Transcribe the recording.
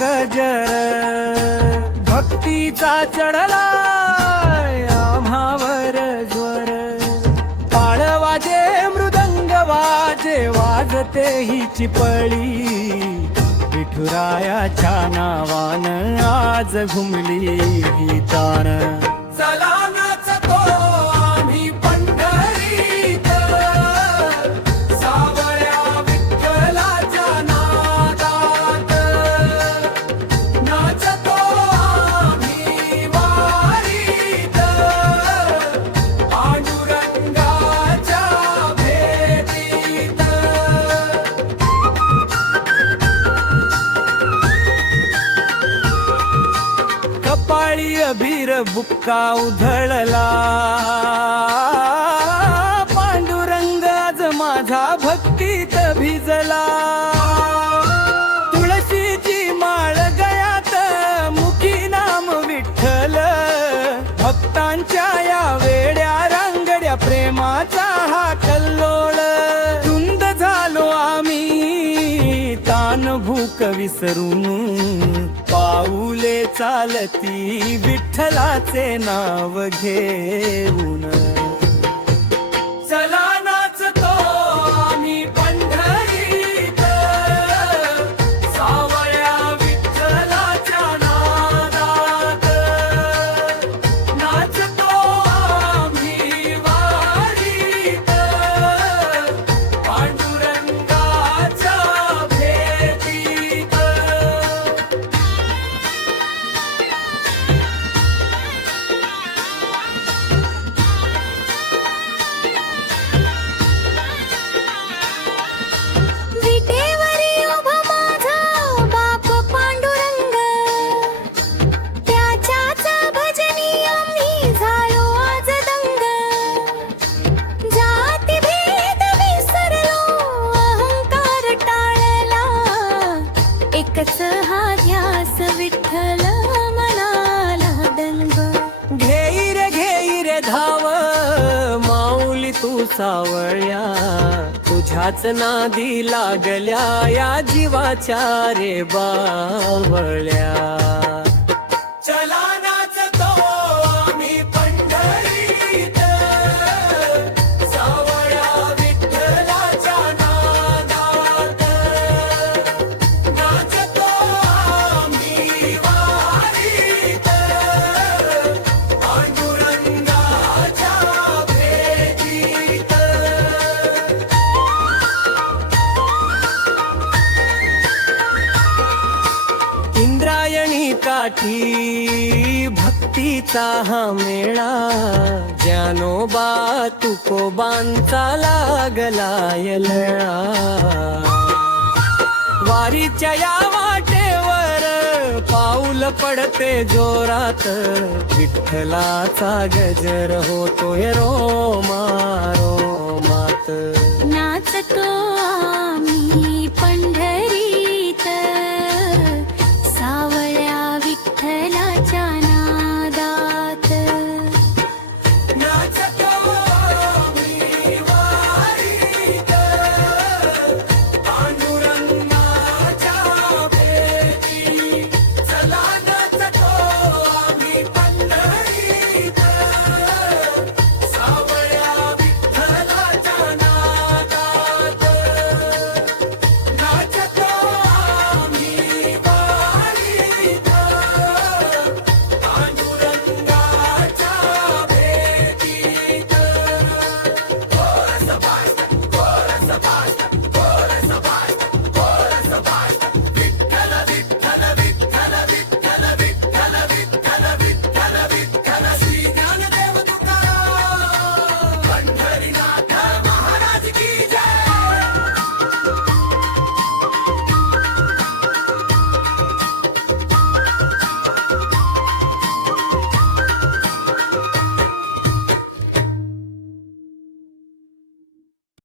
गजर भक्तीचा चढला आम्हावर ज्वर टाळ वाजे मृदंग वाजे वाजते ही चिपळी विठुरायाच्या नावान आज घुमली ही तान चला नाचतो आम्ही पंढरीत सावळ्या विठ्ठलाच्या नादात नाचतो आम्ही वारीत पांडुरंगाच्या भेटीत कपाळी अबीर बुक्का उधळला पांडुरंग आज माझा भक्तीत भिजला तुळशीची माळ गळ्यात मुखी नाम विठ्ठल भक्तांच्या या वेड्या रांगड्या प्रेमाचा हा कल्लोळ धुंद झालो आम्ही तान भूक विसरून पाऊले चालती विठ्ठलाचे नाव घेऊन चला नाचतो आम्ही पंढरीत सावळ्या विठ्ठलाच्या नादात नाचतो आम्ही वारीत पांडुरंगाच्या भेटीत विटेवरी उभा माझा बाप पांडुरंग त्याच्याच भजनी आम्ही झालो आज दंग जाती भेद विसरलो अहंकार टाळला एकच हा ध्यास विठ्ठल मनाला दंग घेई रे धाव माऊली तू सावळ्या तुझ्याच नादी लागल्या या जीवाच्या रे बावळ्या चला नाचतो आम्ही पंढरीत सावळ्या विठ्ठलाच्या नादात नाचतो आम्ही वारीत पांडुरंगाच्या भेटीत इंद्रायणी काठी भक्तीचा हा मेळा ज्ञानोबा तुकोबांचा लागला लळा वारीच्या या वाटेवर पाऊल पडते जोरात विठ्ठलाचा गजर होतोय रोमा रोमात